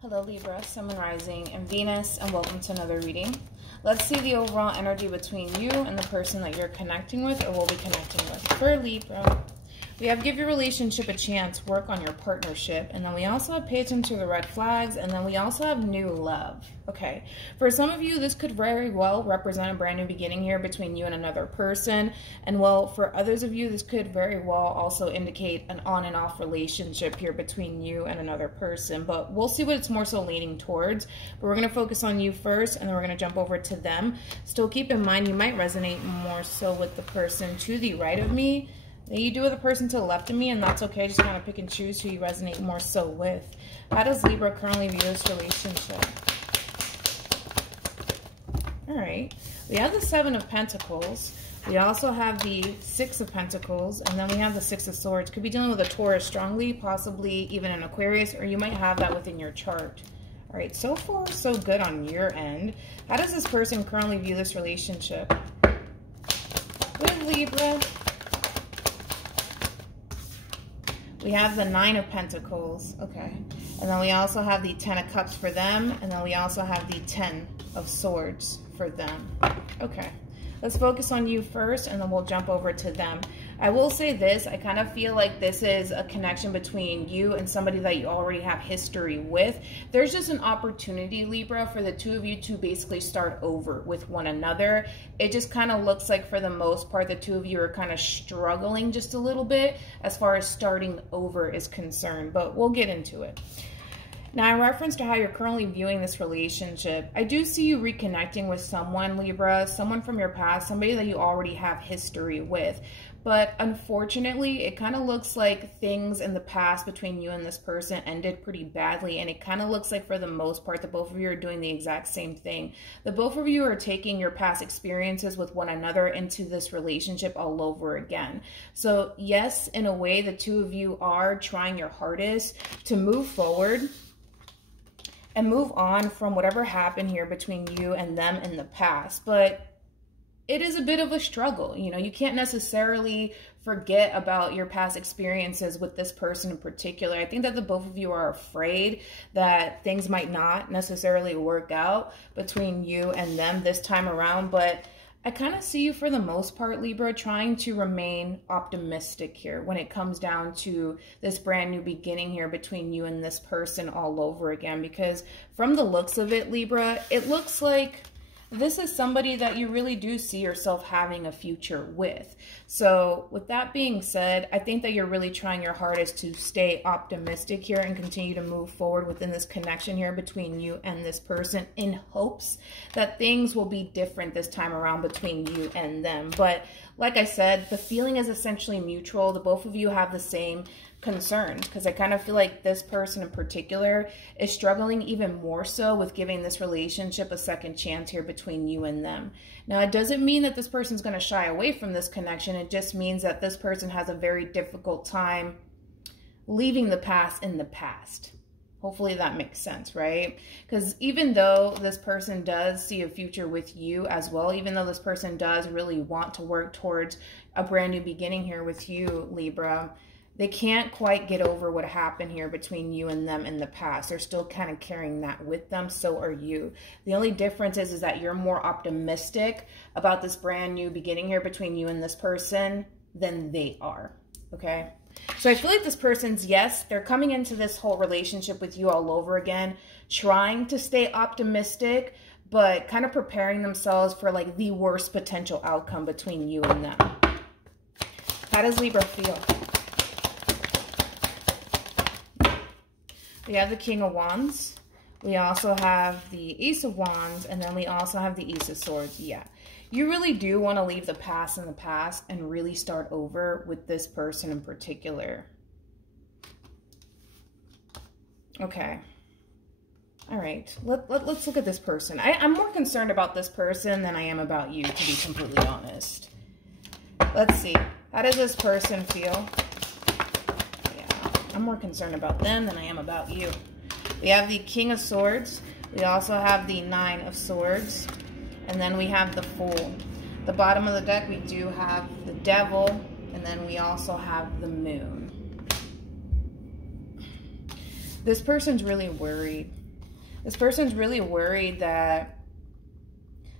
Hello Libra, Sun, Rising, and Venus, and welcome to another reading. Let's see the overall energy between you and the person that you're connecting with or will be connecting with. For Libra, we have give your relationship a chance, work on your partnership, and then we also have pay attention to the red flags, and then we also have new love. Okay, for some of you, this could very well represent a brand new beginning here between you and another person, and well, for others of you, this could very well also indicate an on and off relationship here between you and another person, but we'll see what it's more so leaning towards. But we're going to focus on you first, and then we're going to jump over to them. Still keep in mind, you might resonate more so with the person to the right of me. You do with the person to the left of me, and that's okay. Just kind of pick and choose who you resonate more so with. How does Libra currently view this relationship? All right. We have the Seven of Pentacles. We also have the Six of Pentacles, and then we have the Six of Swords. Could be dealing with a Taurus strongly, possibly even an Aquarius, or you might have that within your chart. All right, so far so good on your end. How does this person currently view this relationship? With Libra, we have the Nine of Pentacles, okay. And then we also have the Ten of Cups for them, and then we also have the Ten of Swords for them. Okay, let's focus on you first, and then we'll jump over to them. I will say this, I kind of feel like this is a connection between you and somebody that you already have history with. There's just an opportunity, Libra, for the two of you to basically start over with one another. It just kind of looks like for the most part, the two of you are kind of struggling just a little bit as far as starting over is concerned, but we'll get into it. Now, in reference to how you're currently viewing this relationship, I do see you reconnecting with someone, Libra, someone from your past, somebody that you already have history with. But unfortunately, it kind of looks like things in the past between you and this person ended pretty badly. And it kind of looks like for the most part, the both of you are doing the exact same thing. The both of you are taking your past experiences with one another into this relationship all over again. So yes, in a way, the two of you are trying your hardest to move forward and move on from whatever happened here between you and them in the past. But it is a bit of a struggle. You know, you can't necessarily forget about your past experiences with this person in particular. I think that the both of you are afraid that things might not necessarily work out between you and them this time around. But I kind of see you for the most part, Libra, trying to remain optimistic here when it comes down to this brand new beginning here between you and this person all over again. Because from the looks of it, Libra, it looks like this is somebody that you really do see yourself having a future with. So with that being said, I think that you're really trying your hardest to stay optimistic here and continue to move forward within this connection here between you and this person in hopes that things will be different this time around between you and them. But like I said, the feeling is essentially mutual. The both of you have the same concerns, because I kind of feel like this person in particular is struggling even more so with giving this relationship a second chance here between you and them. Now, it doesn't mean that this person's going to shy away from this connection. It just means that this person has a very difficult time leaving the past in the past. Hopefully that makes sense, right? Because even though this person does see a future with you as well, even though this person does really want to work towards a brand new beginning here with you, Libra, they can't quite get over what happened here between you and them in the past. They're still kind of carrying that with them. So are you. The only difference is that you're more optimistic about this brand new beginning here between you and this person than they are. Okay. So I feel like this person's, yes, they're coming into this whole relationship with you all over again, trying to stay optimistic, but kind of preparing themselves for like the worst potential outcome between you and them. How does Libra feel? We have the King of Wands. We also have the Ace of Wands. And then we also have the Ace of Swords. Yeah. You really do want to leave the past in the past and really start over with this person in particular. Okay. All right. Let's look at this person. I'm more concerned about this person than I am about you, to be completely honest. Let's see. How does this person feel? I'm more concerned about them than I am about you. We have the King of Swords. We also have the Nine of Swords. And then we have the Fool. The bottom of the deck, we do have the Devil. And then we also have the Moon. This person's really worried. This person's really worried that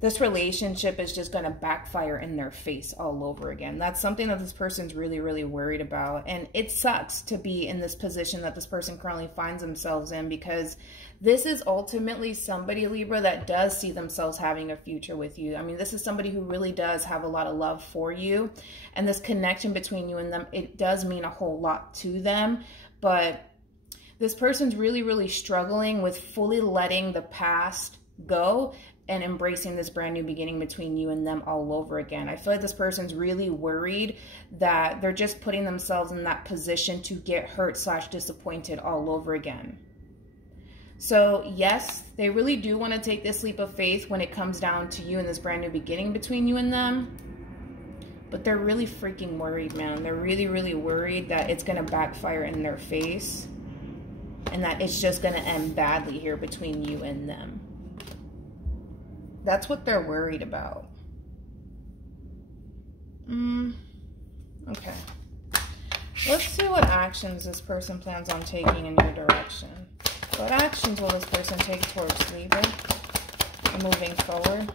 this relationship is just going to backfire in their face all over again. That's something that this person's really, really worried about. And it sucks to be in this position that this person currently finds themselves in, because this is ultimately somebody, Libra, that does see themselves having a future with you. I mean, this is somebody who really does have a lot of love for you. And this connection between you and them, it does mean a whole lot to them. But this person's really, really struggling with fully letting the past go and embracing this brand new beginning between you and them all over again. I feel like this person's really worried that they're just putting themselves in that position to get hurt / disappointed all over again. So yes, they really do want to take this leap of faith when it comes down to you and this brand new beginning between you and them. But they're really freaking worried, man. They're really, really worried that it's going to backfire in their face and that it's just going to end badly here between you and them. That's what they're worried about. Okay. Let's see what actions this person plans on taking in your direction. What actions will this person take towards Libra and moving forward?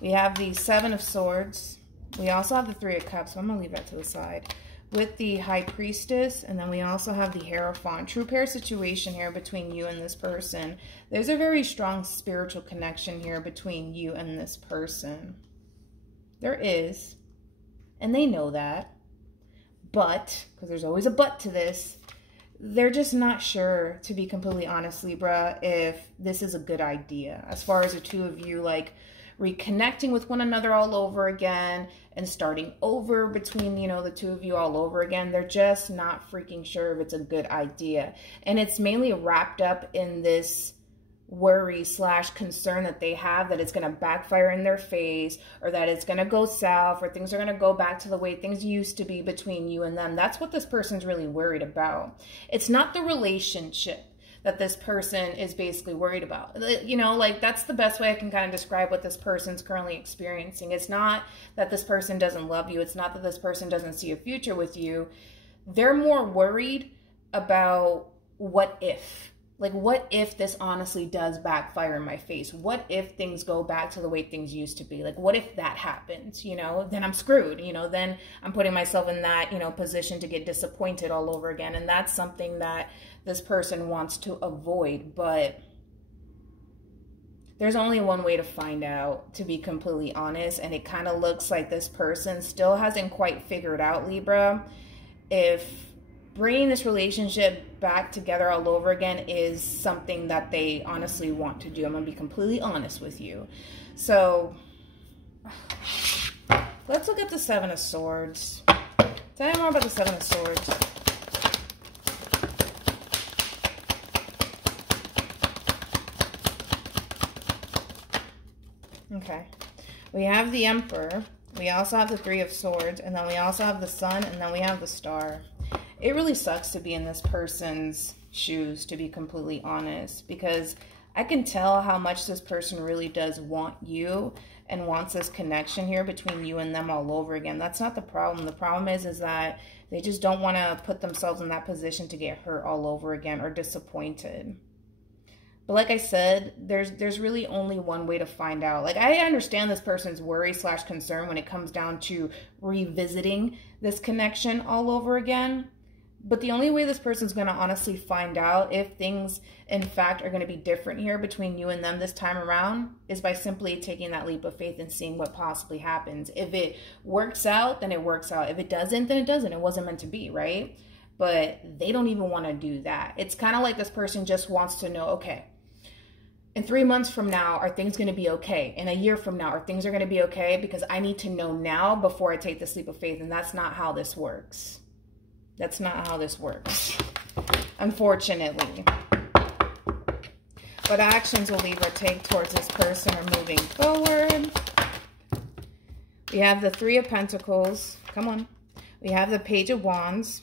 We have the 7 of Swords. We also have the 3 of Cups. So I'm going to leave that to the side. With the High Priestess, and then we also have the Hierophant. True pair situation here between you and this person. There's a very strong spiritual connection here between you and this person. There is, and they know that. But, because there's always a but to this, they're just not sure, to be completely honest, Libra, if this is a good idea. As far as the two of you, like, reconnecting with one another all over again and starting over between, you know, the two of you all over again. They're just not freaking sure if it's a good idea. And it's mainly wrapped up in this worry / concern that they have that it's going to backfire in their face, or that it's going to go south, or things are going to go back to the way things used to be between you and them. That's what this person's really worried about. It's not the relationship that this person is basically worried about. You know, like, that's the best way I can kind of describe what this person's currently experiencing. It's not that this person doesn't love you. It's not that this person doesn't see a future with you. They're more worried about what if. Like, what if this honestly does backfire in my face? What if things go back to the way things used to be? Like, what if that happens, you know? Then I'm screwed, you know? Then I'm putting myself in that, you know, position to get disappointed all over again. And that's something that this person wants to avoid. But there's only one way to find out, to be completely honest. And it kind of looks like this person still hasn't quite figured out, Libra, if bringing this relationship back together all over again is something that they honestly want to do. I'm going to be completely honest with you. So let's look at the 7 of Swords. Tell me more about the 7 of Swords. Okay. We have the Emperor. We also have the 3 of Swords. And then we also have the Sun. And then we have the Star. It really sucks to be in this person's shoes, to be completely honest, because I can tell how much this person really does want you and wants this connection here between you and them all over again. That's not the problem. The problem is that they just don't want to put themselves in that position to get hurt all over again or disappointed. But like I said, there's really only one way to find out. Like, I understand this person's worry / concern when it comes down to revisiting this connection all over again. But the only way this person's going to honestly find out if things, in fact, are going to be different here between you and them this time around is by simply taking that leap of faith and seeing what possibly happens. If it works out, then it works out. If it doesn't, then it doesn't. It wasn't meant to be, right? But they don't even want to do that. It's kind of like this person just wants to know, okay, in 3 months from now, are things going to be okay? In a year from now, are things going to be okay? Because I need to know now before I take this leap of faith. And that's not how this works. That's not how this works, unfortunately. What actions will Libra take towards this person or moving forward? We have the 3 of Pentacles. Come on. We have the Page of Wands.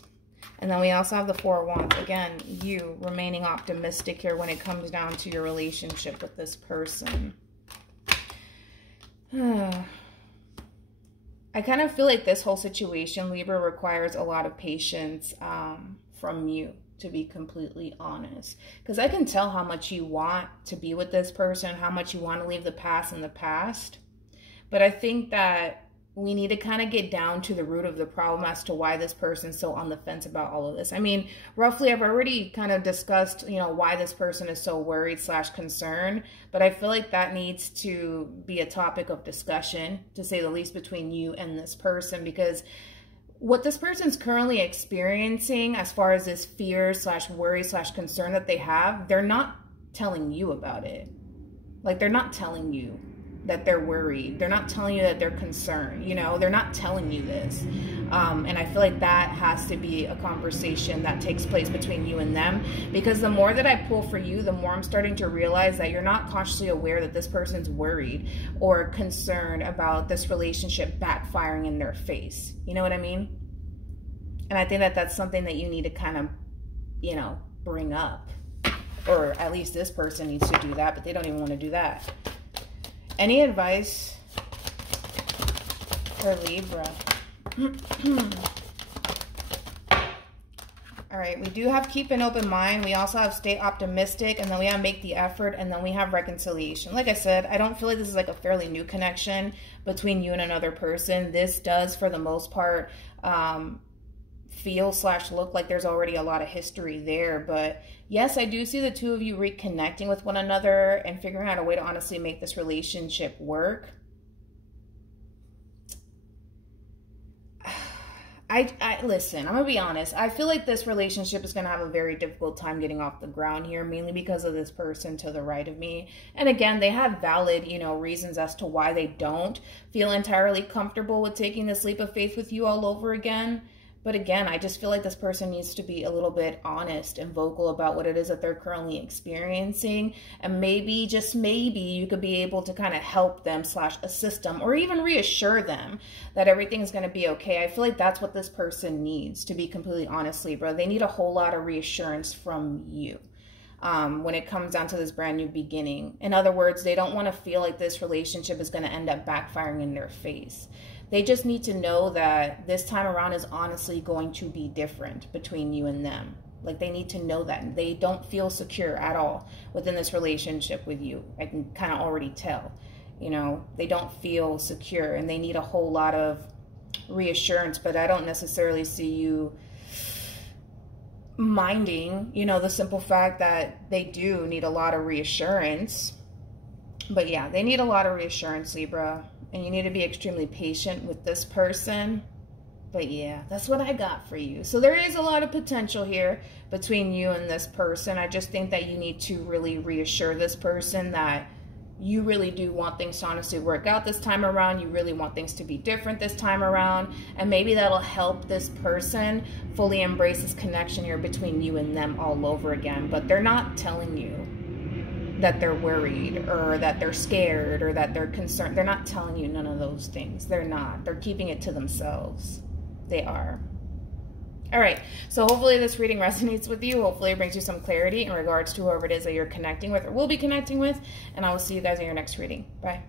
And then we also have the 4 of Wands. Again, you remaining optimistic here when it comes down to your relationship with this person. I kind of feel like this whole situation, Libra, requires a lot of patience from you, to be completely honest. Because I can tell how much you want to be with this person, how much you want to leave the past in the past. But I think that we need to kind of get down to the root of the problem as to why this person's so on the fence about all of this. I mean, roughly, I've already kind of discussed, you know, why this person is so worried / concerned, but I feel like that needs to be a topic of discussion, to say the least, between you and this person, because what this person's currently experiencing as far as this fear / worry / concern that they have, they're not telling you about it. Like, they're not telling you that they're worried. They're not telling you that they're concerned. You know, they're not telling you this. And I feel like that has to be a conversation that takes place between you and them, because the more that I pull for you, the more I'm starting to realize that you're not consciously aware that this person's worried or concerned about this relationship backfiring in their face. You know what I mean? And I think that that's something that you need to kind of, you know, bring up. Or at least this person needs to do that, but they don't even want to do that. Any advice for Libra? All right, we do have keep an open mind. We also have stay optimistic, and then we have make the effort, and then we have reconciliation. Like I said, I don't feel like this is like a fairly new connection between you and another person. This does, for the most part, feel / look like there's already a lot of history there. But yes, I do see the two of you reconnecting with one another and figuring out a way to honestly make this relationship work. Listen, I'm gonna be honest. I feel like this relationship is gonna have a very difficult time getting off the ground here, mainly because of this person to the right of me. And again, they have valid, you know, reasons as to why they don't feel entirely comfortable with taking this leap of faith with you all over again. But again, I just feel like this person needs to be a little bit honest and vocal about what it is that they're currently experiencing. And maybe, just maybe, you could be able to kind of help them / assist them, or even reassure them that everything's going to be okay. I feel like that's what this person needs, to be completely honest, Libra. They need a whole lot of reassurance from you when it comes down to this brand new beginning. In other words, they don't want to feel like this relationship is going to end up backfiring in their face. They just need to know that this time around is honestly going to be different between you and them. Like, they need to know that. They don't feel secure at all within this relationship with you. I can kind of already tell. You know, they don't feel secure, and they need a whole lot of reassurance. But I don't necessarily see you minding, you know, the simple fact that they do need a lot of reassurance. But yeah, they need a lot of reassurance, Libra. And you need to be extremely patient with this person. But yeah, that's what I got for you. So there is a lot of potential here between you and this person. I just think that you need to really reassure this person that you really do want things to honestly work out this time around. You really want things to be different this time around. And maybe that'll help this person fully embrace this connection here between you and them all over again. But they're not telling you that they're worried or that they're scared or that they're concerned. They're not telling you none of those things. They're not. They're keeping it to themselves. They are. All right. So hopefully this reading resonates with you. Hopefully it brings you some clarity in regards to whoever it is that you're connecting with or will be connecting with. And I will see you guys in your next reading. Bye.